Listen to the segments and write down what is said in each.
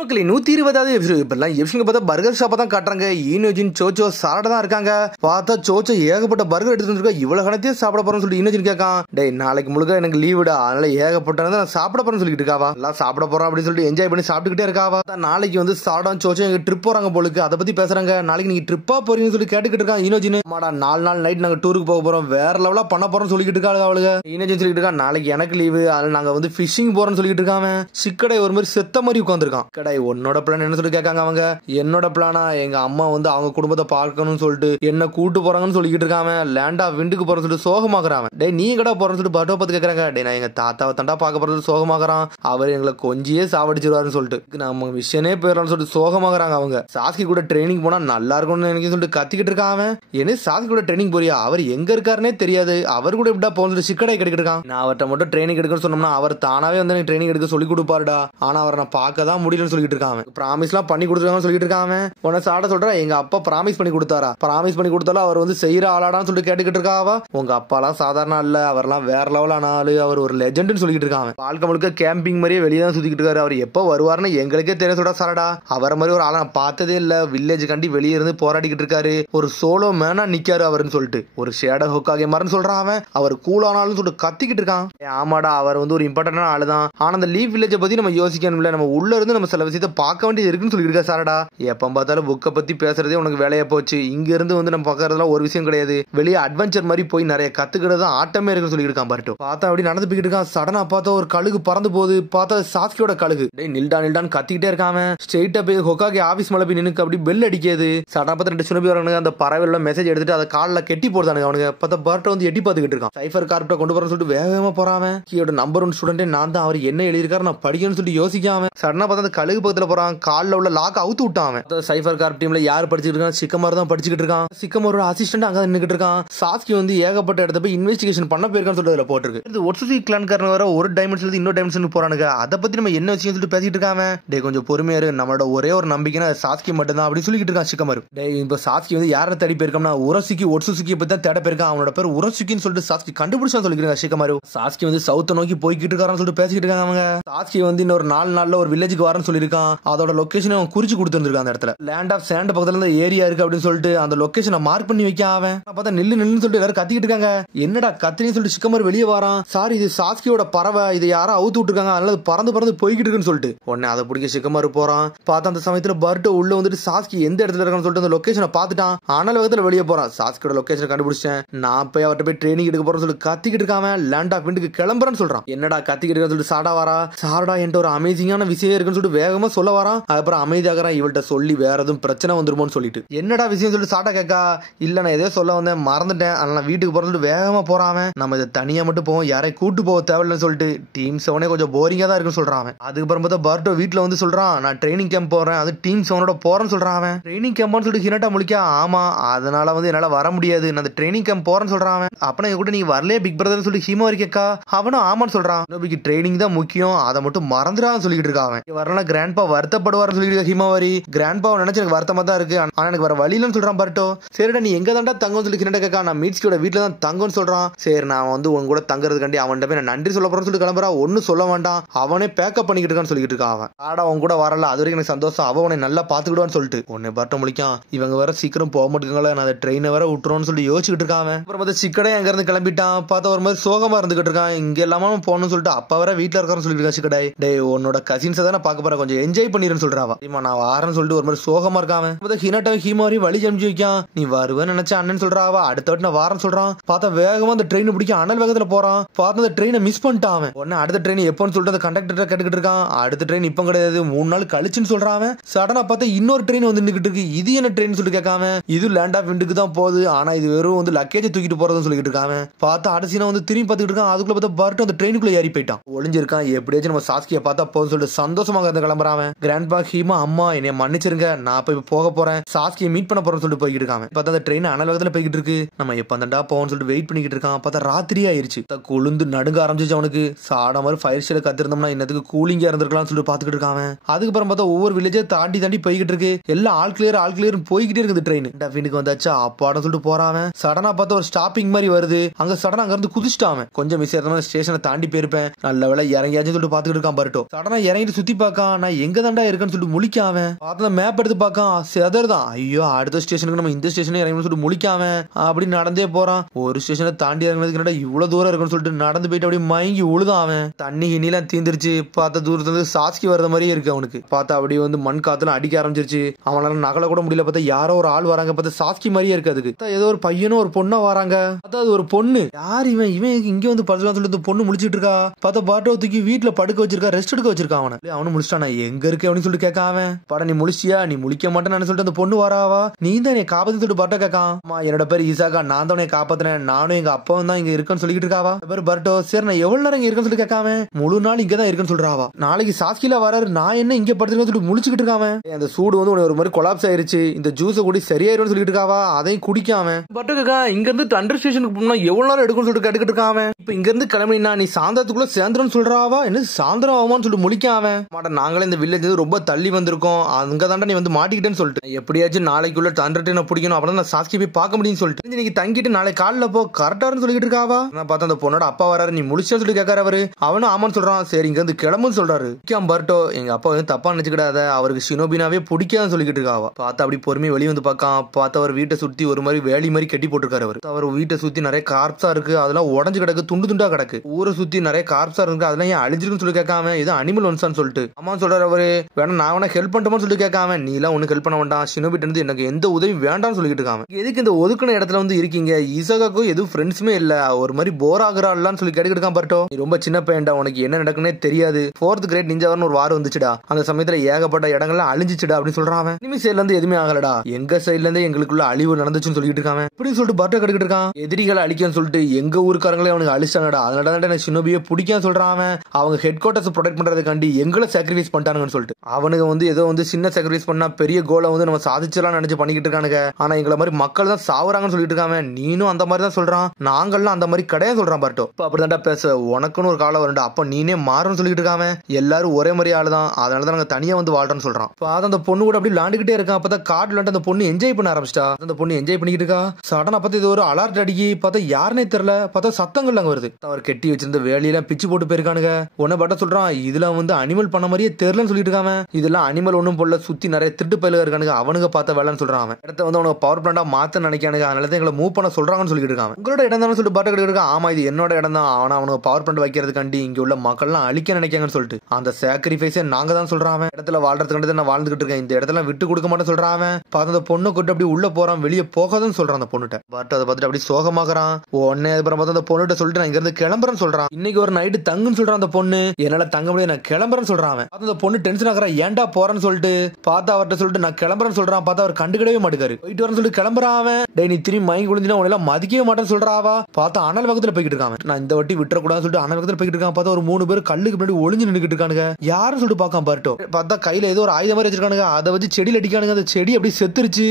மக்களே 120வது எபிசோட். இப்பெல்லாம் எபிசோட் பார்த்தா பர்கர் ஷாப்பை தான் காட்டுறாங்க. ஈனோஜின் சோச்சோ சாலட் தான் இருக்காங்க. பார்த்தா சோச்சோ ஏகப்பட்ட பர்கர் எடுத்துட்டு இருக்கா. இவ்வளவு கணத்தையும் சாப்பிட போறோம்னு சொல்லிட்டு ஈனோஜின் கேட்கான். டேய் நாளைக்கு முழுக்க எனக்கு லீவுடா, அதனால ஏகப்பட்ட நான் சாப்பிட போறேன்னு சொல்லிட்டு இருக்காவா. எல்லாம் சாப்பிட போறோம் அப்படின்னு சொல்லிட்டு என்ஜாய் பண்ணி சாப்பிட்டுக்கிட்டே இருக்காவா. நாளைக்கு வந்து சாலடும் சோச்சோ எங்க ட்ரிப் போறாங்க போலுக்கு. அதை பத்தி பேசுறாங்க. நாளைக்கு நீங்க ட்ரிப்பா போறீங்கன்னு சொல்லி கேட்டுக்கிட்டு இருக்கான் ஈனோஜின். மாடா 4 நாள் நைட் நாங்க டூருக்கு போக போறோம், வேற லெவலா பண்ண போறோம்னு சொல்லிட்டு இருக்காங்க அவளுக்கு. ஈனோஜின் சொல்லிட்டு இருக்கா நாளைக்கு எனக்கு லீவு, அதனால நாங்க வந்து ஃபிஷிங் போறோம்னு சொல்லிட்டு இருக்காங்க. சிக்கடை ஒரு மாதிரி செத்த மாதிரி உட்காந்துருக்கான். கடை உன்னோட பிளான் என்ன சொல்லி கேட்காங்க அவங்க. என்னோட பிளானா எங்க அம்மா வந்து அவங்க குடும்பத்தை பார்க்கணும்னு சொல்லிட்டு என்ன கூட்டு போறாங்கன்னு சொல்லிட்டு இருக்காங்க. லேண்டா விண்டுக்கு போறேன்னு சொல்லிட்டு சோகமாக்குறாங்க. டே நீ கடை போறேன்னு சொல்லிட்டு பட்டோ பார்த்து கேட்கறாங்க. டே நான் எங்க தாத்தாவை தண்டா பார்க்க போறது சோகமாக்குறான், அவர் எங்களை கொஞ்சியே சாவடிச்சிருவாருன்னு சொல்லிட்டு நம்ம விஷயனே போயிடலாம்னு சொல்லிட்டு சோகமாக்குறாங்க அவங்க. சாஸ்கி கூட ட்ரைனிங் போனா நல்லா இருக்கும்னு எனக்கு சொல்லிட்டு கத்திக்கிட்டு இருக்கான். என்ன சாஸ்கி கூட ட்ரைனிங் போறியா, அவர் எங்க இருக்காருன்னே தெரியாது, அவர் கூட எப்படா போன்னு சிக்கடை கிடைக்கிட்டு இருக்கான். நான் அவர்கிட்ட மட்டும் ட்ரைனிங் எடுக்கணும்னு சொன்னோம்னா அவர் தானாவே வந்து எனக்கு ட்ரைனிங் எடுக்க சொல்லி கொடுப்பாருடா, ஆனா அவரை நான் பார்க்க தான் முடியலன்னு சொல்லிட்டு இருக்கான். ப்ராமிஸ் எல்லாம் பண்ணி கொடுத்துருக்காங்கன்னு சொல்லிட்டு இருக்காங்க. உன்னை சாட சொல்ற எங்க அப்பா ப்ராமிஸ் பண்ணி கொடுத்தாரா, ப்ராமிஸ் பண்ணி கொடுத்தாலும் அவர் வந்து செய்யற ஆளாடான்னு சொல்லிட்டு கேட்டுக்கிட்டு இருக்காவா. உங்க அப்பாலாம் சாதாரண இல்ல, அவர்லாம் வேற லெவலான ஆளு, அவர் ஒரு லெஜெண்ட்னு சொல்லிட்டு இருக்காங்க. வாழ்க்கை முழுக்க கேம்பிங் மாதிரியே வெளியே தான் சுத்திக்கிட்டு இருக்காரு. அவர் எப்போ வருவாருன்னு எங்களுக்கே தெரிய சொல்றா சாரடா. அவரை மாதிரி ஒரு ஆளை நான் பார்த்ததே இல்ல, வில்லேஜ் கண்டி வெளியே இருந்து போராடிக்கிட்டு இருக்காரு, ஒரு சோலோ மேனா நிக்காரு அவருன்னு சொல்லிட்டு ஒரு ஷேடோ ஹோக்காகே மாறன்னு சொல்றான். அவர் கூலானாலும் சொல்லிட்டு கத்திக்கிட்டு இருக்கான். ஆமாடா அவர் வந்து ஒரு இம்பார்ட்டன்டான ஆளு தான், ஆனா அந்த லீவ் வில்லேஜை பத்தி நம்ம யோசிக்கணும்ல, நம்ம உள்ள இருந்து நம்ம சில விஷயத்தை பார்க்க வேண்டியது இருக்குன்னு சொல்லிட்டு இருக்கா சாரடா. எப்ப பார்த்தாலும் புக்கை பத்தி பேசுறதே உனக்கு வேலையா போச்சு, இங்க இருந்து வந்து நம்ம பாக்குறதுலாம் ஒரு விஷயம் கிடையாது, வெளியே அட்வென்ச்சர் மாதிரி போய் நிறைய கத்துக்கிறது ஆட்டமே இருக்குன்னு சொல்லிட்டு இருக்கான். பாருட்டு பார்த்தா அப்படி நடந்து போய்கிட்டு இருக்கான். சடனா பார்த்தா ஒரு கழுகு பறந்து போகுது. பார்த்தா சாஸ்கியோட கழுகு. டேய் நில்டா நில்டான்னு கத்திக்கிட்டே இருக்காம ஸ்ட்ரெயிட்டா போய் ஹொக்காகே ஆபீஸ் மேல போய் நின்று அப்படி பெல் அடிக்காது. சடனா பார்த்து 2 சுனபி வரானுங்க. அந்த பறவைல மெசேஜ் எடுத்துட்டு அதை காலில் கெட்டி போடுறானுங்க அவனுங்க. பார்த்தா பர்ட்ட வந்து எட்டி பார்த்துக்கிட்டு இருக்கான். சைஃபர் கார்ப்ட கொண்டு போறன்னு சொல்லிட்டு வேகமா போறான். கீயோட நம்பர் 1 ஸ்டூடெண்டே நான் தான், அவர் என்ன எழுதிருக்காரு நான் படிக்கணும்னு சொல்லிட்டு யோசிக்காம சடனா பார்த்தா அந்த கழுகு பக்கத்துல போறான். காலில் உள்ள லாக் அவுத்து விட்டான். சைஃபர் கார்ப் டீம்ல யார் படிச்சுட்டு இருக்கான், சிக்கமார் தான் படிச்சுட்டு இருக்கான். சிக்கமாரோட அசிஸ்டன்ட் அங்க நின்னுட்டு இருக்கான். சாஸ்கி வந்து ஏகப்பட்ட இடத்த போய் இன்வெஸ்டிகேஷன் பண்ண போயிருக்கான்னு சொல்லிட்டு அதுல போட்டுருக்கு. இது ஒட்சுசி கிளான்காரன் வர ஒரு டைமென்ஷன்ல இன்னொரு டைமென்ஷனுக்கு போறானுங்க. அதை பத்தி நம்ம என்ன விஷயம் சொல்லிட்டு பேசிட்டு இருக்காம. டே கொஞ்சம் பொறுமையா இரு, நம்மளோட ஒரே ஒரு நம்பிக்கைனா சாஸ்கி மட்டும் தான் அப்படின்னு சொல்லிட்டு இருக்கான் சிக்கமாரு. டே இப்ப சாஸ்கி வந்து யாரை தேடி போயிருக்கோம்னா உரசுக்கி ஒட்சுசுக்கி பத்தி தான் தேட போயிருக்கான். அவனோட பேர் உரசுக்கின்னு சொல்லிட்டு சாஸ்கி கண்டுபிடிச்சா சொல்லிருக்காங்க சிக்கமாரு. சாஸ்கி வந்து சவுத்த நோக்கி போய்கிட்டு இருக்கான்னு சொல்லிட்டு பேசிட்டு இருக்காங்க அவங்க. சாஸ்கி வந்து இன்னொரு 4 நாள்ல ஒரு வில்லேஜுக்கு வரன்னு சொல்லியிருக்கான். அதோட லொகேஷன் அவன் குறிச்சு கொடுத்துருக்கான். அந்த இடத்துல லேண்ட் ஆஃப் சாண்ட் பக்கத்துல இருந்து ஏரியா இருக்கு அப்படின்னு சொல்லிட்டு அந்த லொகேஷனை மார்க் பண்ணி வைக்க அவன். பார்த்தா நில்லு நில்லுன்னு சொல்லிட்டு எல்லாரும் கத்திக்கிட்டு இருக்காங்க. என்னடா கத்திரின்னு சொல்லிட்டு சிக்கமார் வெளியே வரான். சாரி இது சாஸ்கியோட பறவை, இது யாரோ அவுத்து விட்டுருக்காங்க, அதனால பறந்து பறந்து போய்கிட்டு இருக்குன்னு சொல்லிட்டு உடனே அதை பிடிக்க சிக்கமார் போறான். பார்த்தா அந்த சமயத்துல பர்ட் உள்ள வந்துட்டு சாஸ்கி எந்த இடத்துல இருக்கான்னு சொல்லிட்டு அந்த லொகேஷனை பார்த்துட்டான். ஆனால் வேகத்துல வெளியே போறான். சாஸ்கியோட லொகேஷனை கண்டுபிடிச்சேன், நான் போய் அவர்கிட்ட போய் ட்ரைனிங் எடுக்க போறேன்னு சொல்லி கத்திக்கிட்டு இருக்காம லேண்ட் ஆஃப் விண்டுக்கு கிளம்புறேன்னு சொல்றான். என்னடா கத்திக்கிட்டு இருக்கான்னு சொல்லிட்டு சாடா வரா. சாரடா என்கிட்ட ஒரு அமேசிங்கான விஷயம் இருக்குன்னு சொல்லிட்டு வேகமா சொல்ல வரான். அதுக்கப்புறம் அமைதியாகிறான். இவள்கிட்ட சொல்லி வேற எதுவும் பிரச்சனை வந்துருமோன்னு சொல்லிட்டு என்னடா விஷயம் சொல்லிட்டு சாட்டா கேட்கா. இல்ல நான் எதோ சொல்ல வந்தேன் மறந்துட்டேன், அதனால வீட்டுக்கு போறேன்னு சொல்லிட்டு வேகமா போறான். நம்ம இதை தனியா மட்டும் போவோம், யாரையும் கூட்டு போக தேவையில்லைன்னு சொல்லிட்டு டீம் 7 கொஞ்சம் போரிங்கா தான் இருக்குன்னு சொல்றான். அதுக்கப்புறம் பார்த்தா பர்ட்டோ வீட்டுல வந்து சொல்றான் நான் ட்ரைனிங் கேம்ப் போறேன், அது டீம் 7 போறேன்னு சொல்றான். ட்ரைனிங் கேம்ப்னு சொல்லிட்டு ஹினட்டா முழிக்க ஆமா அதனால வந்து என்னால வர முடியாது, நான் அந்த ட்ரைனிங் கேம்ப் போறேன்னு சொல்றான். அப்பனா என் கூட நீ வரலையே பிக் பிரதர்னு சொல்லிட்டு ஹிமோரி கேட்கா. அவனும் ஆமான்னு சொல்றான். நோபிக்கு ட்ரைனிங் தான் முக்கியம், அதை மட்டும் மறந்துடான்னு சொல்லிட்டு இருக்கான். வரலாம் கிராண்ட்பா வருத்தப்படுவார்னு சொல்லிட்டு ஹிமோரி. கிராண்ட்பாவை நினைச்சு எனக்கு வருத்தமா தான் இருக்கு, ஆனா எனக்கு வர வழியிலன்னு சொல்றான் பர்ட்டோ. சரிடா நீ எங்க தாண்டா தங்கன்னு சொல்லி ஹினட்டா கேட்கா. நான் மீட்ஸ்கியோட வீட்டுல தான் தங்கன்னு சொல்றான். சரி நான் வந்து உன் கூட தங்குறதுக்காண்டி அவன்கிட்ட போய் நான் நன்றி சொல்ல போறேன்னு சொல்லிட்டு கிளம்புறா. ஒன்னும் சொல்ல வேண்டாம், அவனே பேக்கப் பண்ணிக்கிட்டு இருக்கான்னு சொல்லிட்டு இருக்கான். அவன் ஆடா உன் கூட வரல, அது வரைக்கும் எனக்கு சந்தோஷம், அவன் உன்னை நல்லா பாத்துக்கிடுவான்னு சொல்லிட்டு உன்னை பர்ட்டோ முழிக்கான். இவங்க வேற சீக்கிரம் போக மாட்டேங்களா, நான் அந்த ட்ரெயினை வேற விட்டுறோன்னு சொல்லி யோசிச்சுட்டு இருக்கான். அப்புறம் பார்த்தா சிக்கடை அங்க இருந்து கிளம்பிட்டான். பார்த்தா ஒரு மாதிரி சோகமா இருந்துகிட்டு இருக்கான். இங்க எல்லாமே போகணும்னு சொல்லிட்டு அப்பா வேற வீட்டுல இருக்கான்னு சொல்லிட்டு இருக்கா சிக்கடை. டே உன்னோட கசின்ஸை தான் பார்க்க போறேன், கொஞ்சம் என்ஜாய் பண்ணிருன்னு சொல்றான். நான் வாரன்னு சொல்லிட்டு ஒரு மாதிரி சோகமா இருக்கான். ஹினட்டா ஹிமோரி வழி ஜமிச்சு வைக்கான். நீ வருவேன்னு நினைச்சா அண்ணன் சொல்றாவா, அடுத்த வாட்டி நான் வாரன்னு சொல்றான். பார்த்தா வேகமா அந்த ட்ரெயின் பிடிக்க அனல் வேகத்துல போறான். பார்த்து அந்த ட்ரெயினை மிஸ் பண்ணிட்டான். உடனே அடுத்த ட்ரெயின் எப்போன்னு சொல்லிட்டு அந்த கண்டக்டர் கேட்டுக்கிட்டு இருக்கான். அடுத்த ட்ரெயின் இப்ப கிடையாது 3 நாள் கழிச்சுன்னு சொல்றான். சடனா பார்த்தா இன்னொரு ட்ரெயின் வந்து நின்னுக்கிட்டு இருக்கு. இது என்ன ட்ரெயின் சொல்லிட்டு கேட்காம இது லேண்ட் ஆஃப் விண்டுக்கு தான் போகுது, ஆனா இது வெறும் வந்து லக்கேஜ் தூக்கிட்டு போறதுன்னு சொல்லிட்டு இருக்காங்க. பார்த்தா அடிசினா வந்து திரும்பி பார்த்துக்கிட்டு இருக்கான். அதுக்குள்ள பார்த்தா பர்ட் அந்த ட்ரெயினுக்குள்ள ஏறி போயிட்டான். ஒளிஞ்சிருக்கான். எப்படியாச்சும் நம்ம சாஸ்கியை பார்த்தா போதும் சொல்லிட்டு சந்தோஷமாக இருந்து கிளம்புறான். கிராண்ட்பா ஹீமா அம்மா என்னை மன்னிச்சிருங்க, நான் போய் போக போறேன், சாஸ்கியை மீட் பண்ண போறேன்னு சொல்லிட்டு போய்கிட்டு இருக்கான். பார்த்தா அந்த ட்ரெயின் அனல் வேகத்துல போய்கிட்டு இருக்கு. நம்ம எப்ப அந்தண்டா போவோம்னு சொல்லிட்டு வெயிட் பண்ணிக்கிட்டு இருக்கான். பார்த்தா ராத்திரி ஆயிருச்சு. கொழுந்து நடுங்க ஆரம்பிச்சு அவனுக்கு. சாட மாதிரி ஃபயர் ஸ்டைல கத்திருந்தோம்னா இன்னத்துக்கு கூலிங்கா இருந்திருக்கலாம்னு சொல்லிட்டு பாத்துக்கிட்டு இருக்கான். அதுக்கப்புறம் பார்த்தா ஒவ்வொரு வில்லேஜை தாண்டி தாண்டி போய்கிட்டு இருக்கு. எல்லாம் ஆல் கிளியர் போய்கிட்டே இருக்குது ட்ரெயின். டஃபினுக்கு வந்தாச்சா அப்பாடன்னு சொல்லிட்டு போறான். சடனா பார்த்தா ஒரு ஸ்டாப்பிங் மாதிரி வருது. அங்க சடனா அங்க இருந்து குதிச்சிட்டான். கொஞ்சம் மிஸ் ஆயிருந்தா ஸ்டேஷனை தாண்டி போயிருப்பேன், நல்ல வேலை இறங்கியாச்சும் சொல்லிட்டு பாத்துக்கிட்டு இருக்கான் பர்ட்டோ. சடனா இறங்கிட்டு சுத்தி பார்க்கான். நான் எங்க தாண்டா இருக்கேன்னு சொல்லிட்டு முழிக்காம பார்த்தா மேப் எடுத்து பார்க்கான் செதர்தான். ஐயோ அடுத்த ஸ்டேஷனுக்கு நம்ம இந்த ஸ்டேஷனே இறங்கணும்னு சொல்லிட்டு முழிக்காம அப்படி நடந்தே போறான். ஒரு ஸ்டேஷனை தாண்டி இறங்கினதுக்கு இவ்வளவு தூரம் இருக்குன்னு சொல்லிட்டு நடந்து போயிட்டு அப்படியே மயங்கி உழுதான் அவன். தண்ணி இனிலாம் தீந்துருச்சு. பார்த்த தூரத்துல இருந்து சாஸ்கி வர்ற மாதிரியே இருக்கு அவனுக்கு. பார்த்தா அப்படியே வந்து மண் காத்துல அடிக்க ஆரம்பிச்சிருச்சு. அவனால நகல கூட முடியல. பார்த்தா யாரோ ஒரு ஆள் வராங்க. பார்த்தா சாஸ்கி மாதிரியே இருக்கு. அதுக்கு ஏதோ ஒரு பையனும் ஒரு பொண்ணா வராங்க. அதாவது ஒரு பொண்ணு யார் இவன் இங்க வந்து படுக்கலாம் சொல்லிட்டு பொண்ணு முடிச்சிட்டு இருக்கா. பார்த்தா பாட்டோ தூக்கி வீட்டுல படுக்க வச்சிருக்கா, ரெஸ்ட் எடுக்க வச்சிருக்கான். அவனு முடிச்சிட்டானா எங்க இருக்கு அப்படின்னு சொல்லிட்டு கேட்கான் அவன். பட நீ முடிச்சியா, நீ முழிக்க மாட்டேன்னு சொல்லிட்டு அந்த பொண்ணு வராவா, நீ தான் என்னை காப்பாத்தி சொல்லிட்டு பர்ட்டோ கேட்கான். என்னோட பேர் ஈசாக்கா, நான் தான் உன்னை காப்பாத்தினேன், நானும் எங்க அப்பாவும் தான் இங்க இருக்குன்னு சொல்லிட்டு இருக்காவா. பேர் பர்ட்டோ சரி நான் எவ்வளவு நேரம் இங்க இருக்குன்னு சொல்லி கேட்காம முழு நாள் இங்க தான் இருக்குன்னு சொல்றாவா. நாளைக்கு சாஸ்கில வராரு, நான் என்ன இங்க படுத்துன்னு சொல்லிட்டு முழிச்சுக்கிட்டு இருக்காம. அந்த சூடு வந்து ஒரு மாதிரி கொலாப்ஸ் ஆயிருச்சு, இந்த ஜூஸை குடி சரியாயிரும்னு சொல்லிட்டு இருக்காவா. அதையும் குடிக்காம பர்ட்டோ கேட்கா இங்க இருந்து தண்டர் ஸ்டேஷனுக்கு போனா எவ்வளவு நேரம் எடுக்கும்னு சொல்லிட்டு கேட்டுக்கிட்டு இருக்காம. இப்ப இங்க இருந்து கிளம்பினா நீ சாயந்தரத்துக்குள்ள சேர்ந்துரும் சொல்றாவா. என்ன சாயந்தரம் ஆகுமான்னு சொல்லிட்டு முழிக்காம மாட்ட. நாங்களே இந்த வில்லேஜ் ரொம்ப தள்ளி வந்திருக்கோம், அங்க தாண்டா நீ வந்து மாட்டிக்கிட்டேன்னு சொல்லிட்டு எப்படியாச்சும் நாளைக்குள்ள தண்டர் ட்ரெயினை பிடிக்கணும், அப்பதான் நான் சாஸ்கி போய் பார்க்க முடியும்னு சொல்லிட்டு இன்னைக்கு தங்கிட்டு நாளை காலைல போ கரெக்டான்னு சொல்லிட்டு இருக்காவா. நான் பார்த்தா அந்த பொண்ணோட அப்பா வராரு, நீ முடிச்சேன்னு சொல்லி கேட்காரு. அவரு அவனும் ஆமான்னு சொல்றான். சரி இங்க இருந்து கிளம்புன்னு சொல்றாரு. பர்ட்டோ எங்க அப்பா வந்து தப்பா நினைச்சுக்கிடாத, அவருக்கு ஷினோபினாவே பிடிக்காதுன்னு சொல்லிட்டு இருக்காவா. பார்த்தா அப்படி பொறுமையை வெளியே வந்து பார்க்கான். பார்த்தா அவர் வீட்டை சுத்தி ஒரு மாதிரி வேலி மாதிரி கட்டி போட்டுருக்காரு. அவர் வீட்டை சுத்தி நிறைய கார்ப்ஸா இருக்கு, அதெல்லாம் உடஞ்சு கிடக்கு, துண்டு துண்டா கிடக்கு. ஊரை சுத்தி நிறைய கார்ப்ஸா இருக்கு, அதெல்லாம் ஏன் அழிஞ்சிருக்குன்னு சொல்லி கேட்காம இது அனிமல் ஒன்ஸான்னு சொல்லிட்டு அம்மா சொல்றாரு. அவரு வேணா நான் வேணா ஹெல்ப் பண்ணிட்டோம்னு சொல்லிட்டு கேட்காம நீ எல்லாம் ஒண்ணு ஹெல்ப் பண்ண வேண்டாம், ஷினோபிட்ட இருந்து எனக்கு எந்த உதவி வேண்டாம்னு சொல்லிட்டு இருக்காங்க. எதுக்கு இந்த ஒதுக்கின இடத்துல வந்து இருக்கீங்க, ஈசாகாக்கும் எதுவும் ஃப்ரெண்ட்ஸுமே இல்ல, ஒரு மாதிரி போர் ஆகுறாள்லான்னு சொல்லி கேட்டுக்கிட்டு இருக்கான். பர்ட்டோ நீ ரொம்ப சின்ன பையன்டா, உனக்கு என்ன நடக்குன்னே தெரியாது, 4th கிரேட் நிஞ்சாவர்னு ஒரு வாரம் வந்துச்சுடா, அந்த சமயத்துல ஏகப்பட்ட இடங்கள்லாம் அழிஞ்சிச்சுடா அப்படின்னு சொல்றான். இனிமே சைட்ல இருந்து எதுவுமே ஆகலடா, எங்க சைட்ல இருந்தே எங்களுக்குள்ள அழிவு நடந்துச்சுன்னு சொல்லிட்டு இருக்காங்க. இப்படி சொல்லிட்டு பர்ட்டோ கேட்டுக்கிட்டு இருக்கான். எதிரிகளை அழிக்கன்னு சொல்லிட்டு எங்க ஊருக்காரங்களே அவனுக்கு அழிச்சாங்கடா, அதனால எனக்கு ஷினோபியை பிடிக்கான்னு சொல்றான். அவங்க ஹெட் குவார்டர்ஸ் ப்ரொடெக்ட் பண்றதுக்காண்டி எங்களை சாக்ரிஃபைஸ் பண்ணிட்டானுங்கன்னு சொல்லிட்டு அவனுக்கு வந்து ஏதோ வந்து சின்ன சாக்ரிஃபைஸ் பண்ணா பெரிய கோலை வந்து நம்ம சாதிச்சலாம் நினைச்சு பண்ணிக்கிட்டு இருக்கானுங்க. ஆனா எங்களை மாதிரி மக்கள் தான் சாவுறாங்கன்னு சொல்லிட்டு இருக்காங்க. நீனும் அந்த மாதிரி தான் சொல்றான், நாங்கள்லாம் அந்த மாதிரி கிடையாது சொல்றான் பர்ட்டோ. இப்ப அப்படிதான்டா பேச, உனக்குன்னு ஒரு காலம் வரும்டா, அப்ப நீனே மாறுன்னு சொல்லிட்டு இருக்காம. எல்லாரும் ஒரே மாதிரி ஆளுதான், அதனாலதான் நாங்க தனியா வந்து வாழ்றோம்னு சொல்றான். அந்த பொண்ணு கூட அப்படி விளாண்டுகிட்டே இருக்கான். அப்பதான் கார்டு விளாண்டு அந்த பொண்ணு என்ஜாய் பண்ண ஆரம்பிச்சிட்டா. அந்த பொண்ணு என்ஜாய் பண்ணிக்கிட்டு இருக்கா. சடனா பார்த்து இது ஒரு அலர்ட் அடிக்கி பார்த்தா யாருன்னே தெரியல. பார்த்தா சத்தங்கள் அங்க வருது. அவர் கெட்டி வச்சிருந்த வேலையெல்லாம் பிச்சு போட்டு போயிருக்கானுங்க. உன்ன பட்ட சொல்றான் இதுல வந்து அனிமல் பண்ண மாதிரியே தெரியலன்னு சொல்லிட்டு இருக்காம. இதெல்லாம் அனிமல் ஒண்ணும் போல, சுத்தி நிறைய திருட்டு பயிலுக இருக்கானுங்க, அவனுங்க பார்த்த வேலைன்னு சொல்றான். அவன் இடத்த வந்து அவனுக்கு பவர் பிளான்டா மாத்த நினைக்கானுங்க, அதனால எங்களை மூவ் பண்ண சொல்றாங்கன்னு சொல்லிட்டு இருக்காங்க. உங்களோட இடம் தான் சொல்லிட்டு பாட்டு இருக்கான். ஆமா இது என்னோட இடம் தான், அவனை அவனுக்கு பவர் பிளான்ட் வைக்கிறதுக்காண்டி இங்க உள்ள மக்கள்லாம் அழிக்க நினைக்காங்கன்னு சொல்லிட்டு அந்த சாக்ரிஃபைஸை நாங்க தான் சொல்றான். இடத்துல வாழ்றதுக்காண்டி நான் வாழ்ந்துகிட்டு இருக்கேன், இந்த இடத்துல விட்டு கொடுக்க மாட்டேன் சொல்றான். பார்த்து அந்த பொண்ணு கூட்டு அப்படி உள்ள போறான், வெளியே போகாதுன்னு சொல்றான் அந்த பொண்ணுட்ட. பட் அதை பார்த்துட்டு அப்படி சோகமாகறான். உடனே அப்புறம் பார்த்து அந்த பொண்ணுட்ட சொல்லிட்டு நான் இங்க இருந்து கிளம்புறேன்னு சொல்றான். இன்னைக்கு ஒரு நைட்டு தங்குன்னு சொல்றான் அந்த பொண்ணு. என்னால தங்க முடியாது, நான் கிளம்புறேன்னு சொல்றான். அந்த பொண்ணு டென்ஷன் ஆகிறா, ஏன்டா போறேன்னு சொல்லிட்டு பார்த்தா அவர்கிட்ட சொல்லிட்டு நான் கிளம்புறேன்னு சொல்றான். பார்த்தா அவர் கண்டுக்கிடவே மாட்டேங்காரு. போயிட்டு வரேன்னு சொல்லி கிளம்புறான். டேய் நீ திரும்பி மயங்கி குளிஞ்சினா உன்னை எல்லாம் மதிக்கவே மாட்டேன்னு சொல்றாவா. பார்த்தா அனல் வேகத்துல போய்கிட்டு இருக்கான். நான் இந்த வட்டி விட்டுறக்கூடாதுன்னு சொல்லிட்டு அனல் வேகத்துல போய்கிட்டு இருக்கான். பார்த்தா ஒரு 3 பேர் கல்லுக்கு பின்னாடி ஒளிஞ்சு நின்னுக்கிட்டு இருக்கானுங்க. யாரும் சொல்லிட்டு பார்க்காம பர்ட்டோ பார்த்தா கையில ஏதோ ஒரு ஆயுதம் மாதிரி வச்சிருக்கானுங்க, அதை வச்சு செடியில் அடிக்கானுங்க. அந்த செடி அப்படி செத்துருச்சு.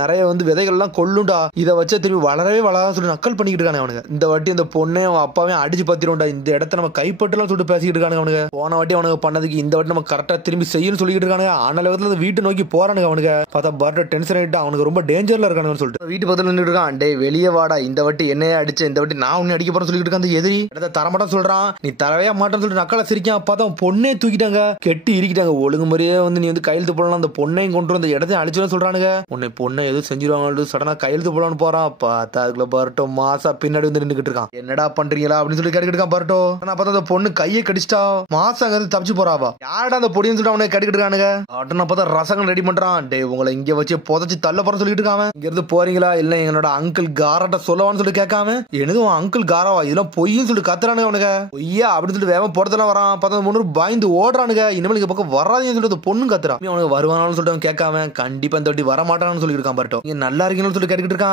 நிறைய வந்து விதைகள் எல்லாம் கொல்லுண்டா, இதை வச்சா திரும்பி வளரவே வளரான்னு சொல்லி நக்கல் பண்ணிக்கிட்டு இருக்கானு அவனுங்க. இந்த வாட்டி அந்த பொண்ணே அவன் அப்பாவே அடிச்சு பத்திரும்டா, இந்த இடத்த நம்ம கைப்பற்றலாம் சொல்லிட்டு பேசிக்கிட்டு இருக்கானுங்க அவனுங்க. போன வாட்டி அவனுக்கு பண்ணதுக்கு இந்த வாட்டி நம்ம கரெக்டா திரும்பி செய்யணும்னு சொல்லிட்டு இருக்கானுங்க. அனல் வேகத்துல வீட்டு நோக்கி போறானுங்க அவனுங்க. பார்த்தா பர்ட்டோ டென்ஷன் ஆயிட்டு அவனுக்கு ரொம்ப டேஞ்சர்ல இருக்கானுன்னு சொல்லிட்டு வீட்டு பக்கத்துல நின்றுட்டு இருக்கான். டே வெளியே வாடா, இந்த வாட்டி என்னையே அடிச்ச, இந்த வாட்டி நான் உன்னை அடிக்க போறேன்னு சொல்லிட்டு இருக்கான். அந்த எதிரி இடத்த தரமாட்டான்னு சொல்றான். நீ தரவே மாட்டேன்னு சொல்லிட்டு நக்கலை சிரிக்கான். பார்த்தா பொண்ணே தூக்கிட்டாங்க, கெட்டி இருக்கிட்டாங்க. ஒழுங்கு முறையே வந்து நீ வந்து கையெழுத்து போடலாம், அந்த பொண்ணையும் கொண்டு அந்த இடத்தையும் அழிச்சுன்னு சொல்றானுங்க. உன்னை பொண்ணை எதுவும் செஞ்சிருவாங்க சடனா கையெழுத்து போடலான்னு போறான். பார்த்தா அதுக்குள்ள பர்ட்டோ மாசா பின்னாடி வந்து நின்றுகிட்டு இருக்கான். என்னடா பண்றீங்களா அப்படின்னு சொல்லி கேட்டுக்கிட்டு இருக்கான் பர்ட்டோ. நான் பார்த்தா அந்த பொண்ணு கையை கடிச்சிட்டா, மாசா அங்க தப்பிச்சு போறாவா. யாரடா அந்த பொடின்னு சொல்லிட்டு அவனை கேட்டுக்கிட்டு இருக்கானுங்க. நான் பார்த்தா ரசகம் ரெடி பண்றான். டே உங்களை இங்க வச்சு புதைச்சு தள்ள போறேன்னு சொல்லிட்டு இருக்காம. இங்க இருந்து போறீங்களா இல்ல எங்களோட அங்கிள் காராட்ட சொல்லவான்னு சொல்லிட்டு கேட்காம, எனது அங்கிள் காராவா இதெல்லாம் பொய்ன்னு சொல்லிட்டு கத்துறானுங்க அவனுங்க. பொய்யா அப்படின்னு சொல்லிட்டு வேகம் போறதெல்லாம் வரான். பார்த்தா முன்னூறு பயந்து ஓடுறானுங்க. இனிமேல் இங்க பக்கம் வராதுன்னு சொல்லிட்டு பொண்ணு கத்துறான். அவனுக்கு வருவானாலும் சொல்லிட்டு கேட்காம கண்டிப்பா இந்த வாட்டி வர மாட்டான்னு சொல்லி இருக்கான் பர்ட்டோ. நீங்க நல்லா இருக்கீங்கன்னு சொல்லி கேட்டுக்கிட்டு இருக்கான்.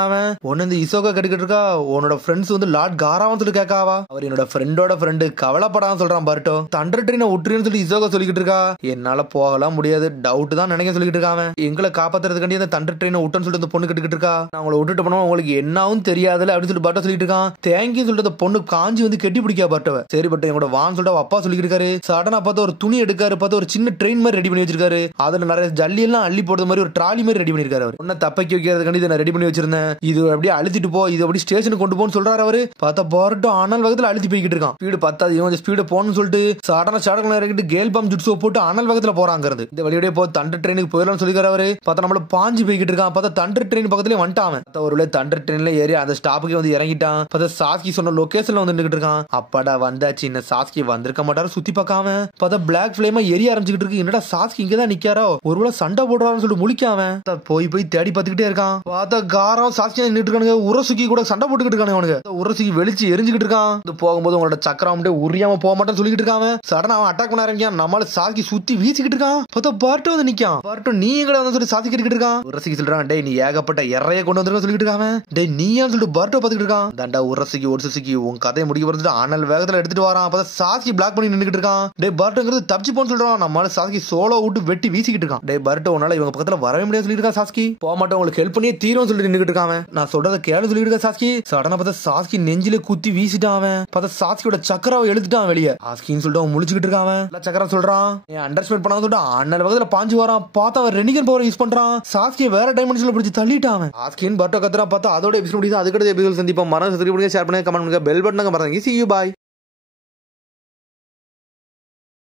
ஒன்னு இந்த இசோகா கேட்டுக்கிட்டு இருக்கா, உன்னோட ஃப்ரெண்ட்ஸ் வந்து லார்ட் காராவான்னு சொல்லி கேட்காவா. அவர் என்னோட ஃப்ரெண்டோட ஃப்ரெண்டு, கவலைப்படாம சொல்றான் பர்ட்டோ. தண்டர் ட்ரெயினை விட்டுருன்னு சொல்லி இசோகா சொல்லிக்கிட்டு இருக்கா. என்னால போகலாம் முடியாது, டவுட் தான் நினைக்க சொல்லிட்டு இருக்காங்க. எங்களை காப்பாத்துறதுக்காண்டி அந்த தண்டர் ட்ரெயினை விட்டுன்னு சொல்லிட்டு அந்த பொண்ணு கேட்டுக்கிட்டு இருக்கா. நான் உங்களை விட்டுட்டு போனோம் உங்களுக்கு என்னாவும் தெரியாதுல அப்படின்னு சொல்லி பர்ட்டோ சொல்லிட்டு இருக்கான். தேங்கின்னு சொல்லிட்டு அந்த பொண்ணு காஞ்சி வந்து கெட்டி பிடிக்கா பர்ட்டோவை. சரி பட் எங்களோட வான்னு சொல்லிட்டு அப்பா சொல்லிட்டு இருக்காரு. சடனா பார்த்து ஒரு துணி எடுக்காரு. பார்த்து ஒரு சின்ன ட்ரெயின் மாதிரி ரெடி பண்ணி வச்சிருக்காரு. அதுல நிறைய ஜல்லி எல்லாம் அள்ளி போடுற மாதிரி ஒரு ட்ராலி மாதிரி ரெடி பண்ணிருக்காரு. அவர் ஒன்ன தப்பக்கி வைக்கிறதுக்காண்டி இதை ரெடி பண்ணி வச்சிருந்தேன், இது அப்படியே அழுத்திட்டு போ, இது அப்படி ஸ்டேஷனுக்கு கொண்டு போன்னு சொல்றாரு அவரு. பார்த்தா பர்ட்டோ அனல் வேகத்துல அழுத்தி போய்கிட்டு இருக்கான். ஸ்பீடு பத்தாது, இவன் ஸ்பீடு போகணும்னு சொல்லிட்டு சடனா இறக்கிட்டு கேல் பாம் ஜுட்ஸோ போட்டு அனல் வேகத்துல போறாங்க இருந்து. இந்த வழியோட போ தண்டர் ட்ரெயினுக்கு போயிடலாம்னு சொல்லிக்கிறாரு அவரு. பார்த்தா நம்மள பாஞ்சு போய்கிட்டு இருக்கான். பார்த்தா தண்டர் ட்ரெயின் பக்கத்துலயே வந்துட்டான். ஒரு தண்டர் ட்ரெயின்ல ஏறி அந்த ஸ்டாப்புக்கு வந்து இறங்கிட்டான். பார்த்தா சாஸ்கி சொன்ன லொகேஷன்ல வந்து நின்னுட்டு இருக்கான். அப்பாடா வந்தாச்சு. இந்த சாஸ்கி வந்திருக்க மாட்டாரு சுத்தி பார்க்காம. பார்த்தா பிளாக் ஃபிளேமா எரிய ஆரம்பிச்சுட்டு இருக்கு. என்னடா சாஸ்கி இங்கதான் நிக்காரோ, ஒருவேளை சண்டை போடுறாருன்னு சொல்லிட்டு முழிக்காம போய் தேடி பார்த்துக்கிட்டே இருக்கான். பார்த்தா காரம் சாஸ்கி நின்னுட்டு இருக்கானுங்க. உரசுக்கி கூட சண்டை போட்டுக்கிட்டு இருக்கானு அவனுக்கு. உரசுக்கி வெளிச்சு எரிஞ்சுக்கிட்டு இருக்கான். போகும்போது உங்களோட சக்கரம் உரியாம போக மாட்டேன்னு சொல்லிட்டு இருக்கான். சடனா அவன் அட்டாக் பண்ண ஆரம்பிக்கான். நம்மளால சாஸ்கி சுத்தி வீசிக்கிட்டு இருக்கான். பார்த்தா பார்ட்டு வந்து நிக்கான். பார்ட்டு நீ எங்களை வந்து சொல்லி சாஸ்கி கிட்டு இருக்கான். உரசுக்கி சொல்றான், டேய் நீ ஏகப்பட்ட எறைய கொண்டு வந்து சொல்லிட்டு இருக்காங்க. டேய் நீயான்னு சொல்லிட்டு பார்ட்டோ பார்த்துக்கிட்டு இருக்கான். தண்டா உரசுக்கி ஒரு சுசுக்கி உன் கதையை முடிக்க போறது அனல் வேகத்துல எடுத்துட்டு வரான். பார்த்தா சாஸ்கி பிளாக் பண்ணி நின்னுக்கிட்டு இருக்கான். டேய் பார்ட்டோங்கிறது தப்பிச்சு போன்னு சொல்றான். நம்மளால சாஸ்கி சோலோ விட்டு வெட்டி வீசிக்கிட்டு இருக்கான். டேய் பார்ட்டோ உன்னால இவங்க பக்கத்துல வரவே முடியாது சொல்லிட்டு இருக்கா சாஸ்கி. போக மாட்டோம் உங்களுக்கு ஹெல்ப் பண்ணியே தீரும் சொல்லிட்டு நின்னுக்கிட்டு இருக்கான். நான் சொல்றத கேளு சொல்லிட்டு இருக்கா சாஸ்கி. சடனா பார்த்தா சாஸ்கி நெஞ்சில குத்தி வீசிட்டான். பார்த்தா சாஸ்கியோட சக்கராவை எழுதிட்டான் வெளியே. சாஸ்கின்னு சொல்லிட்டு அவன் முழிச்சுக்கிட்டு இருக்கான். சக்கரம் சொல்றான், அண்டர்ஸ்டாண்ட் பண்ணாத சொல்லிட்டு அண்ணல் வகத்துல பாஞ்சு வரான். பார்த்தா அவன் ரெனிகன் பவர் யூஸ் பண்றான். சாஸ்கியை வேற டைமென்ஷன்ல பிடிச்சி தள்ளிட்டான். சாஸ்கின்னு பர்ட்டோ கத்துறான். பார்த்தா அதோட எபிசோட் முடியுது. அதுக்கடுத்த எபிசோட் சந்திப்போம். மறந்து ஷேர் பண்ணுங்க, கமெண்ட் பண்ணுங்க, பெல் பட்டனை மறந்துங்க. See you, bye.